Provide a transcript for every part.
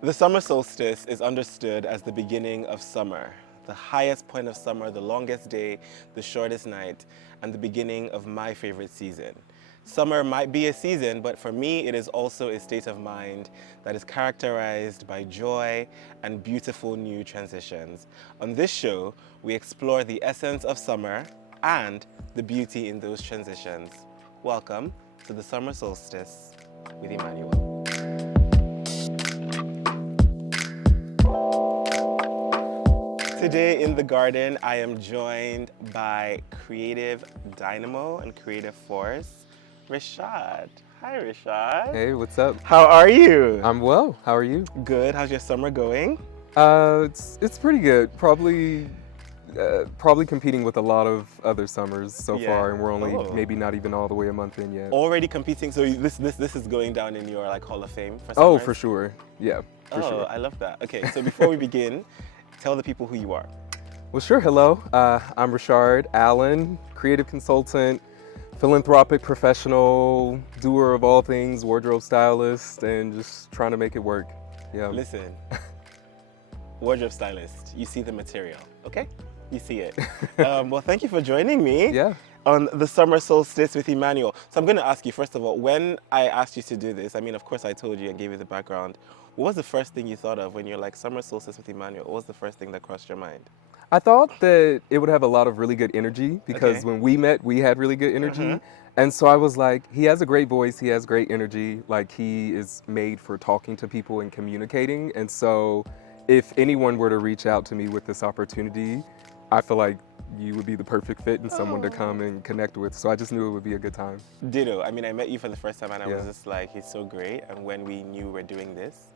The summer solstice is understood as the beginning of summer, the highest point of summer, the longest day, the shortest night, and the beginning of my favorite season. Summer might be a season, but for me, it is also a state of mind that is characterized by joy and beautiful new transitions. On this show, we explore the essence of summer and the beauty in those transitions. Welcome to the summer solstice with Immanuel. Today in the garden, I am joined by creative dynamo and creative force, Rishard. Hi, Rishard. Hey, what's up? How are you? I'm well. How are you? Good. How's your summer going? It's pretty good. Probably competing with a lot of other summers so far, and we're only maybe not even all the way a month in yet. Already competing. So this is going down in your Hall of Fame for Oh, summers? for sure. Yeah, for sure. I love that. Okay, so before we begin, tell the people who you are. Well, sure. Hello. I'm Rishard Allen, creative consultant, philanthropic professional, doer of all things, wardrobe stylist, and just trying to make it work. Yeah. Listen, wardrobe stylist, you see the material, okay? You see it. Well, thank you for joining me Yeah. on the summer solstice with Immanuel. So I'm going to ask you, first of all, when I asked you to do this, I mean, of course I told you and gave you the background. What was the first thing you thought of when you're like, summer solstice with Immanuel? What was the first thing that crossed your mind? I thought that it would have a lot of really good energy because Okay. when we met, we had really good energy. And so I was like, he has a great voice, he has great energy, like he is made for talking to people and communicating. And so if anyone were to reach out to me with this opportunity, I feel like you would be the perfect fit and someone to come and connect with. So I just knew it would be a good time. Ditto. I mean, I met you for the first time and I was Yeah. just like, he's so great. And when we knew we were doing this,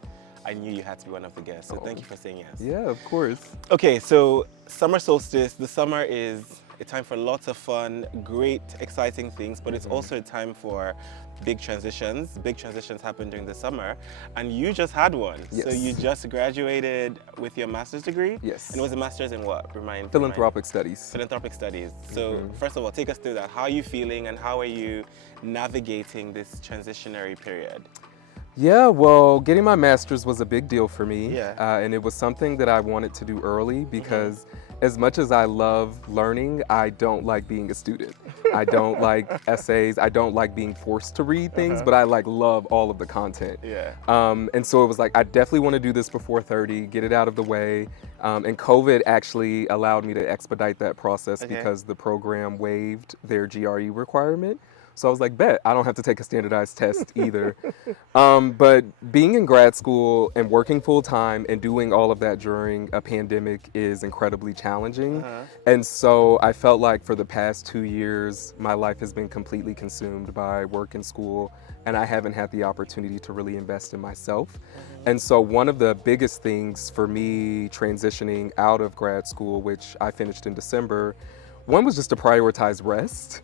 I knew you had to be one of the guests. So thank you for saying yes. Yeah, of course. Okay, so summer solstice, the summer is a time for lots of fun, great, exciting things, but it's also a time for big transitions. Big transitions happen during the summer, and you just had one. So Yes. you just graduated with your master's degree? Yes. And it was a master's in what? Remind Philanthropic studies. Philanthropic studies. So first of all, take us through that. How are you feeling and how are you navigating this transitionary period? Yeah, well, getting my master's was a big deal for me. Yeah. And it was something that I wanted to do early because as much as I love learning, I don't like being a student. I don't like essays. I don't like being forced to read things, but I love all of the content. Yeah. And so it was like, I definitely want to do this before 30, get it out of the way. And COVID actually allowed me to expedite that process because the program waived their GRE requirement. So I was like, bet, I don't have to take a standardized test either. But being in grad school and working full time and doing all of that during a pandemic is incredibly challenging. And so I felt like for the past 2 years, my life has been completely consumed by work and school, and I haven't had the opportunity to really invest in myself. And so one of the biggest things for me transitioning out of grad school, which I finished in December, one was just to prioritize rest,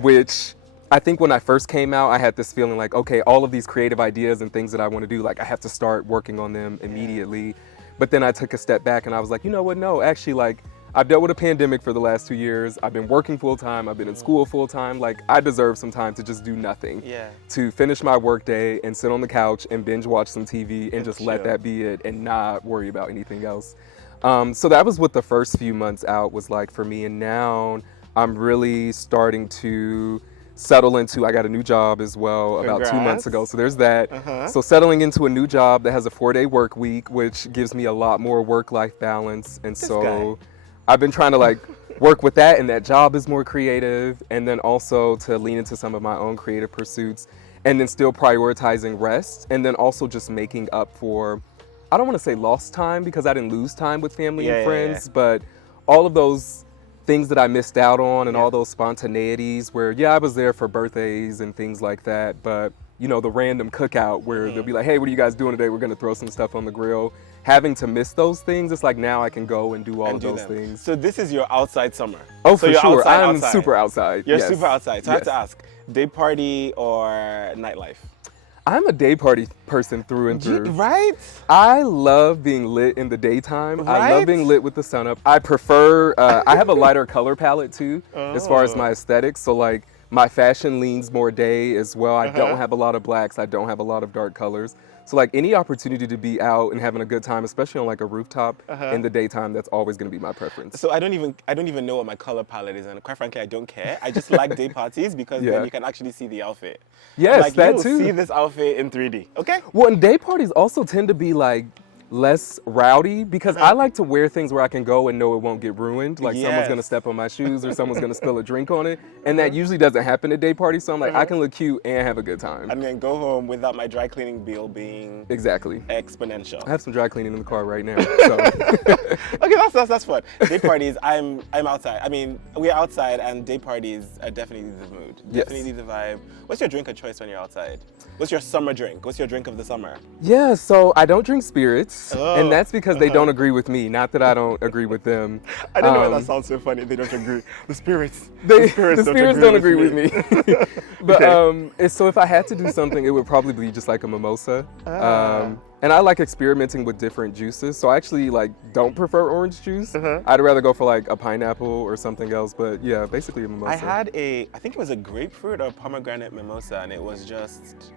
which I think when I first came out, I had this feeling like, okay, all of these creative ideas and things that I want to do, like I have to start working on them immediately. But then I took a step back and I was like, you know what? No, actually, like I've dealt with a pandemic for the last 2 years. I've been working full time. I've been in school full time. Like I deserve some time to just do nothing. Yeah. To finish my work day and sit on the couch and binge watch some TV and just let chill. that be it and not worry about anything else. So that was what the first few months out was like for me. And now I'm really starting to settle into, I got a new job as well about 2 months ago. So there's that. So settling into a new job that has a 4-day work week, which gives me a lot more work-life balance. And so I've been trying to like work with that, and that job is more creative. And then also to lean into some of my own creative pursuits and then still prioritizing rest. And then also just making up for, I don't want to say lost time because I didn't lose time with family and friends, but all of those things that I missed out on and all those spontaneities where, I was there for birthdays and things like that, but you know, the random cookout where they'll be like, hey, what are you guys doing today? We're going to throw some stuff on the grill. Having to miss those things, it's like now I can go and do all of those things. So this is your outside summer. Oh, so for you're sure. I'm outside. super outside. You're yes. super outside. So I have Yes. to ask, day party or nightlife? I'm a day party person through and through. Right? I love being lit in the daytime. I Right? love being lit with the sun up. I prefer, I have a lighter color palette too, as far as my aesthetics. So like my fashion leans more day as well. I don't have a lot of blacks. I don't have a lot of dark colors. So like any opportunity to be out and having a good time, especially on like a rooftop in the daytime, that's always going to be my preference. So I don't even know what my color palette is, and quite frankly, I don't care. I just like day parties because then you can actually see the outfit. Yes, like, that you'll too. see this outfit in 3D. Okay. Well, and day parties also tend to be like less rowdy because I like to wear things where I can go and know it won't get ruined. Like someone's gonna step on my shoes or someone's gonna spill a drink on it. And that usually doesn't happen at day parties. So I'm like, I can look cute and have a good time. And then go home without my dry cleaning bill being exponential. I have some dry cleaning in the car right now. So. Okay, that's fun. Day parties, I'm outside. I mean, we're outside and day parties are definitely the mood. Definitely the vibe. What's your drink of choice when you're outside? What's your summer drink? What's your drink of the summer? Yeah, so I don't drink spirits, and that's because they don't agree with me. Not that I don't agree with them. I don't know why that sounds so funny. They don't agree. The spirits don't agree with me. But so if I had to do something, it would probably be just like a mimosa. And I like experimenting with different juices. So I actually like don't prefer orange juice. I'd rather go for like a pineapple or something else. But yeah, basically a mimosa. I had I think it was a grapefruit or pomegranate mimosa, and it was just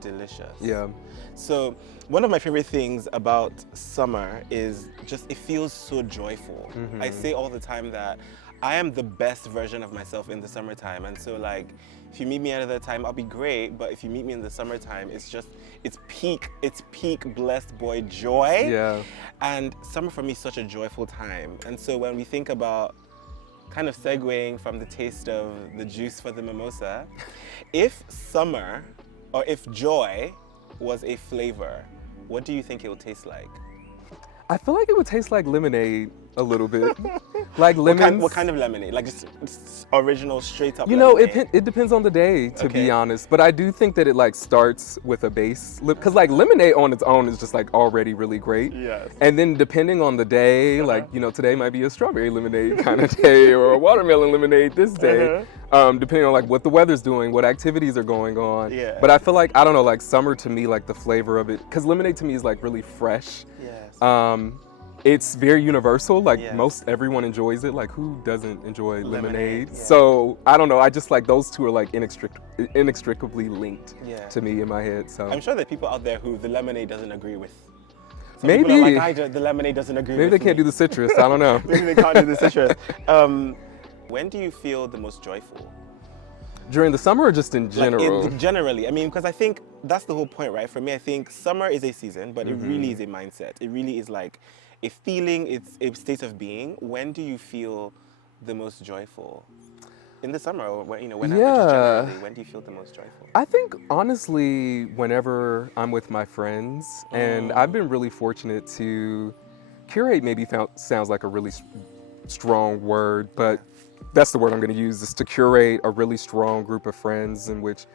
delicious. Yeah. So one of my favorite things about summer is just it feels so joyful. I say all the time that I am the best version of myself in the summertime, and so like if you meet me another time, I'll be great. But if you meet me in the summertime, it's peak blessed boy joy. Yeah. And summer for me is such a joyful time. And so when we think about kind of segueing from the taste of the juice for the mimosa, if summer or if joy was a flavor, what do you think it would taste like? I feel like it would taste like lemonade a little bit. Like lemons. What kind of lemonade? Like just original straight up You know, lemonade? it depends on the day, to be honest. But I do think that it like starts with a base. Because like lemonade on its own is just like already really great. Yes. And then depending on the day, like, you know, today might be a strawberry lemonade kind of day or a watermelon lemonade this day. Depending on like what the weather's doing, what activities are going on. Yeah. But I feel like, I don't know, like summer to me, like the flavor of it, because lemonade to me is like really fresh. Yes. It's very universal, like most everyone enjoys it. Like who doesn't enjoy lemonade? Yeah. So I don't know, I just like those two are like inextricably linked to me in my head. So I'm sure there are people out there who the lemonade doesn't agree with. Some maybe people are like, the lemonade doesn't agree with maybe they can't do the citrus, I don't know. Maybe they can't do the citrus. When do you feel the most joyful? During the summer or just in general? Like generally, I mean, because I think that's the whole point, right? For me, I think summer is a season, but it really is a mindset. It really is like a feeling, it's a state of being. When do you feel the most joyful? In the summer, or when, whenever, just generally, when do you feel the most joyful? I think honestly, whenever I'm with my friends, and I've been really fortunate to curate. Maybe sounds like a really strong word, but that's the word I'm going to use, is to curate a really strong group of friends in which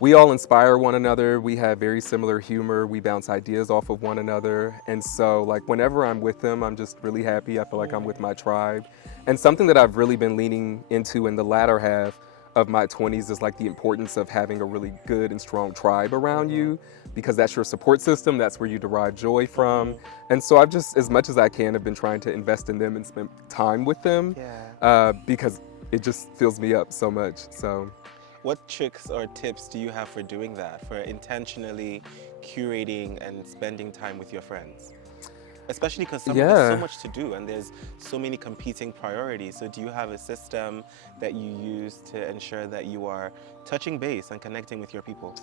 we all inspire one another. We have very similar humor. We bounce ideas off of one another. And so like whenever I'm with them, I'm just really happy. I feel like I'm with my tribe. And something that I've really been leaning into in the latter half of my 20s is like the importance of having a really good and strong tribe around you, because that's your support system. That's where you derive joy from. And so I've just, as much as I can, have been trying to invest in them and spend time with them because it just fills me up so much. So. What tricks or tips do you have for doing that, for intentionally curating and spending time with your friends? Especially because there's so much to do and there's so many competing priorities. So do you have a system that you use to ensure that you are touching base and connecting with your people?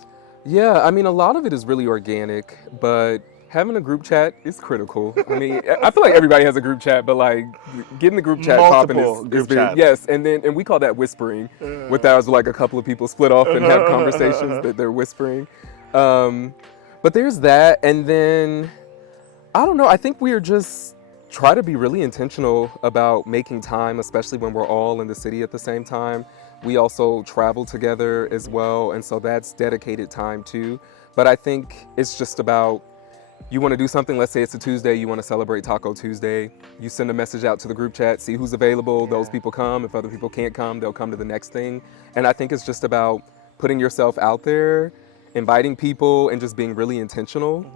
Yeah, I mean, a lot of it is really organic, but having a group chat is critical. I mean, I feel like everybody has a group chat, but like getting the group chat popping is very, yes. And we call that whispering. With ours, like a couple of people split off and have conversations that they're whispering. But there's that, and then I don't know. I think we are just try to be really intentional about making time, especially when we're all in the city at the same time. We also travel together as well, and so that's dedicated time too. But I think it's just about, you want to do something, let's say it's a Tuesday, you want to celebrate Taco Tuesday, you send a message out to the group chat, see who's available, those people come. If other people can't come, they'll come to the next thing. And I think it's just about putting yourself out there, inviting people, and just being really intentional.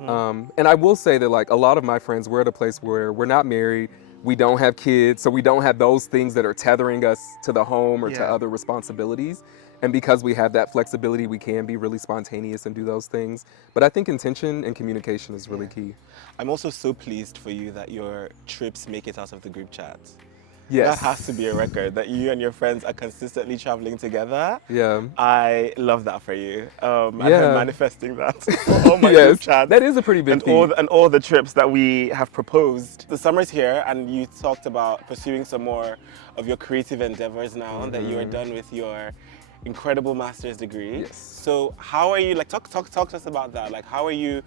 And I will say that like a lot of my friends, we're at a place where we're not married, we don't have kids, so we don't have those things that are tethering us to the home or to other responsibilities. And because we have that flexibility, we can be really spontaneous and do those things. But I think intention and communication is really key. I'm also so pleased for you that your trips make it out of the group chat. Yes. That has to be a record, that you and your friends are consistently traveling together. Yeah. I love that for you. And I'm Yeah. manifesting that on my group chat. That is a pretty big thing. And all the trips that we have proposed. The summer's here, and you talked about pursuing some more of your creative endeavors now that you are done with your incredible master's degree. Yes. So how are you, like, talk to us about that. Like, how are you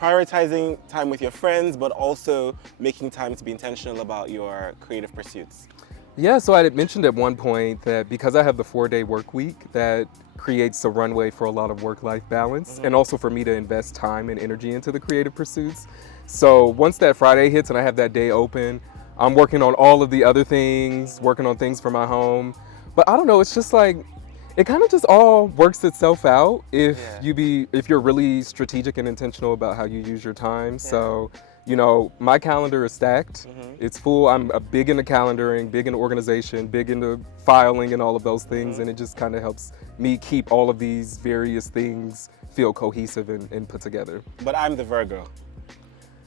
prioritizing time with your friends, but also making time to be intentional about your creative pursuits? Yeah, so I had mentioned at one point that because I have the 4-day work week, that creates a runway for a lot of work-life balance and also for me to invest time and energy into the creative pursuits. So once that Friday hits and I have that day open, I'm working on all of the other things, working on things for my home. But I don't know, it's just like, it kind of just all works itself out if you're really strategic and intentional about how you use your time. So, you know, my calendar is stacked. It's full. I'm big into calendaring, big into organization, big into filing and all of those things. And it just kind of helps me keep all of these various things feel cohesive and put together. But I'm the Virgo.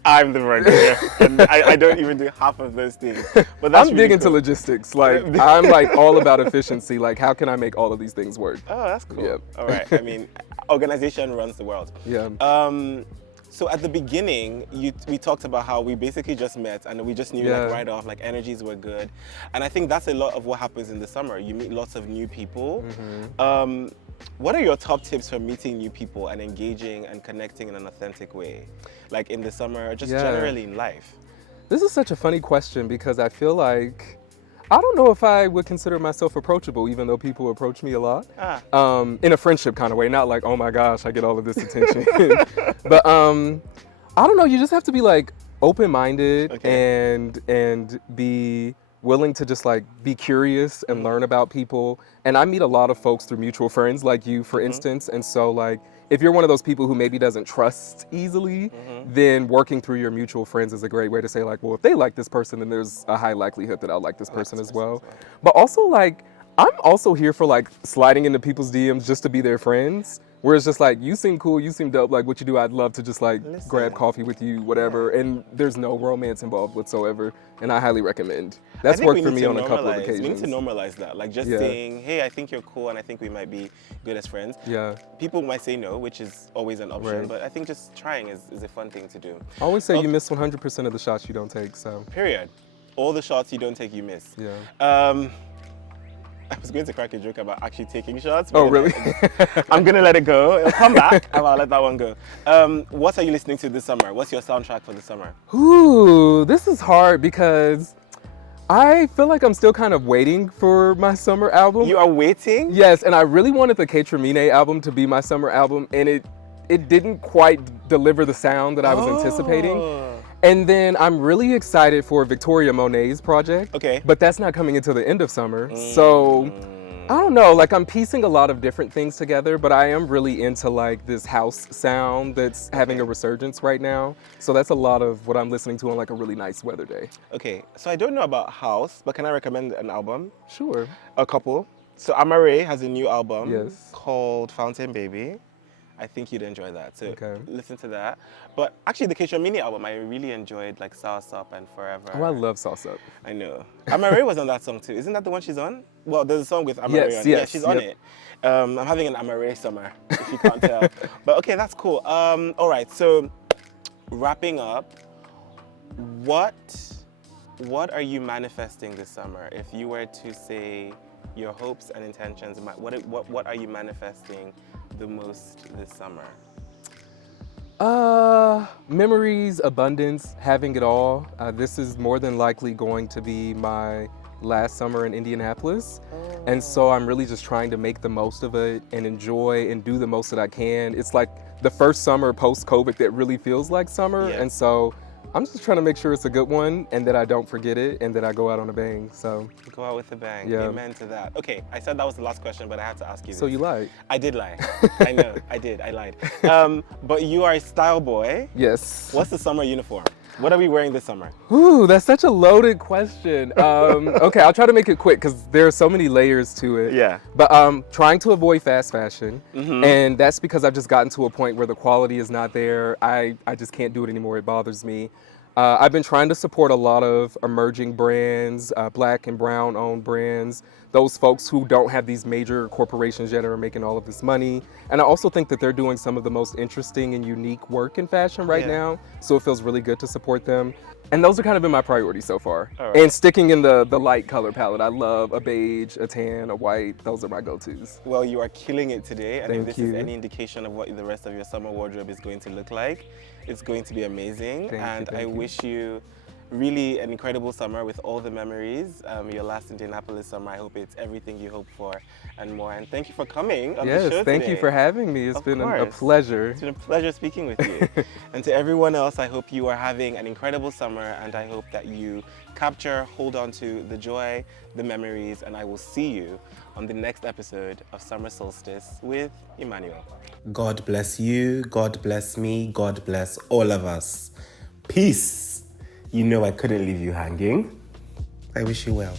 I'm the Virgo here, and I don't even do half of those things. But that's I'm really big into cool. logistics. Like, I'm like all about efficiency. Like, how can I make all of these things work? Oh, that's cool. Yeah. All right. I mean, organization runs the world. Yeah. So at the beginning, we talked about how we basically just met and we just knew like right off, like energies were good. And I think that's a lot of what happens in the summer. You meet lots of new people. What are your top tips for meeting new people and engaging and connecting in an authentic way? Like in the summer, or just generally in life? This is such a funny question because I feel like, I don't know if I would consider myself approachable, even though people approach me a lot. In a friendship kind of way, not like, oh my gosh, I get all of this attention. But I don't know, you just have to be like open-minded and be willing to just like be curious and learn about people. And I meet a lot of folks through mutual friends like you, for instance. And so like, if you're one of those people who maybe doesn't trust easily, then working through your mutual friends is a great way to say like, well, if they like this person, then there's a high likelihood that I'll like this person as well. But also like, I'm also here for like sliding into people's DMs just to be their friends. Where it's just like, you seem cool, you seem dope, like what you do, I'd love to just like grab coffee with you, whatever. And there's no romance involved whatsoever. And I highly recommend. That's worked for me on a couple of occasions. We need to normalize that. Like just saying, hey, I think you're cool and I think we might be good as friends. Yeah. People might say no, which is always an option. But I think just trying is a fun thing to do. I always say you miss 100% of the shots you don't take, so. Period. All the shots you don't take, you miss. Yeah. I was going to crack a joke about actually taking shots. Oh, really? I'm going to let it go. It'll come back, and I'll let that one go. What are you listening to this summer? What's your soundtrack for the summer? Ooh, this is hard because I feel like I'm still kind of waiting for my summer album. You are waiting? Yes, and I really wanted the K-Tramine album to be my summer album, and it didn't quite deliver the sound that I was anticipating. And then I'm really excited for Victoria Monet's project. Okay. But that's not coming until the end of summer. So I don't know, like I'm piecing a lot of different things together, but I am really into like this house sound that's having a resurgence right now. So that's a lot of what I'm listening to on like a really nice weather day. Okay, so I don't know about house, but can I recommend an album? Sure. A couple. So Amare has a new album called Fountain Baby. I think you'd enjoy that. So listen to that. But actually the K-Tramine album, I really enjoyed like Sauce Up and Forever. Oh, I love Sauce Up. I know. Amare was on that song too. Isn't that the one she's on? Well, there's a song with Amare on it. Yeah, she's on it. I'm having an Amare summer, if you can't tell. But okay, that's cool. All right, so wrapping up, what are you manifesting this summer? If you were to say your hopes and intentions, what are you manifesting the most this summer? Memories, abundance, having it all. This is more than likely going to be my last summer in Indianapolis. And so I'm really just trying to make the most of it and enjoy and do the most that I can. It's like the first summer post-COVID that really feels like summer. And so I'm just trying to make sure it's a good one and that I don't forget it and that I go out on a bang, so. Go out with a bang, yeah. Amen to that. Okay, I said that was the last question, but I have to ask you this. So you lied? I did lie. I know, I lied. But you are a style boy. Yes. What's the summer uniform? What are we wearing this summer? Ooh, that's such a loaded question. Okay, I'll try to make it quick because there are so many layers to it. Yeah. But trying to avoid fast fashion, and that's because I've just gotten to a point where the quality is not there. I just can't do it anymore. It bothers me. I've been trying to support a lot of emerging brands, black and brown owned brands, those folks who don't have these major corporations yet are making all of this money. And I also think that they're doing some of the most interesting and unique work in fashion right now. So it feels really good to support them. And those have kind of been my priorities so far. All right. And sticking in the light color palette. I love a beige, a tan, a white. Those are my go-tos. Well, you are killing it today. And if Thank this you. is any indication of what the rest of your summer wardrobe is going to look like, it's going to be amazing. Thank you. I wish you really an incredible summer with all the memories. Your last Indianapolis summer, I hope it's everything you hoped for and more. And thank you for coming on the show Yes, thank today. you for having me. It's been a pleasure. It's been a pleasure speaking with you. And to everyone else, I hope you are having an incredible summer, and I hope that you capture, hold on to the joy, the memories, and I will see you on the next episode of Summer Solstice with Immanuel. God bless you, God bless me, God bless all of us. Peace. You know I couldn't leave you hanging. I wish you well.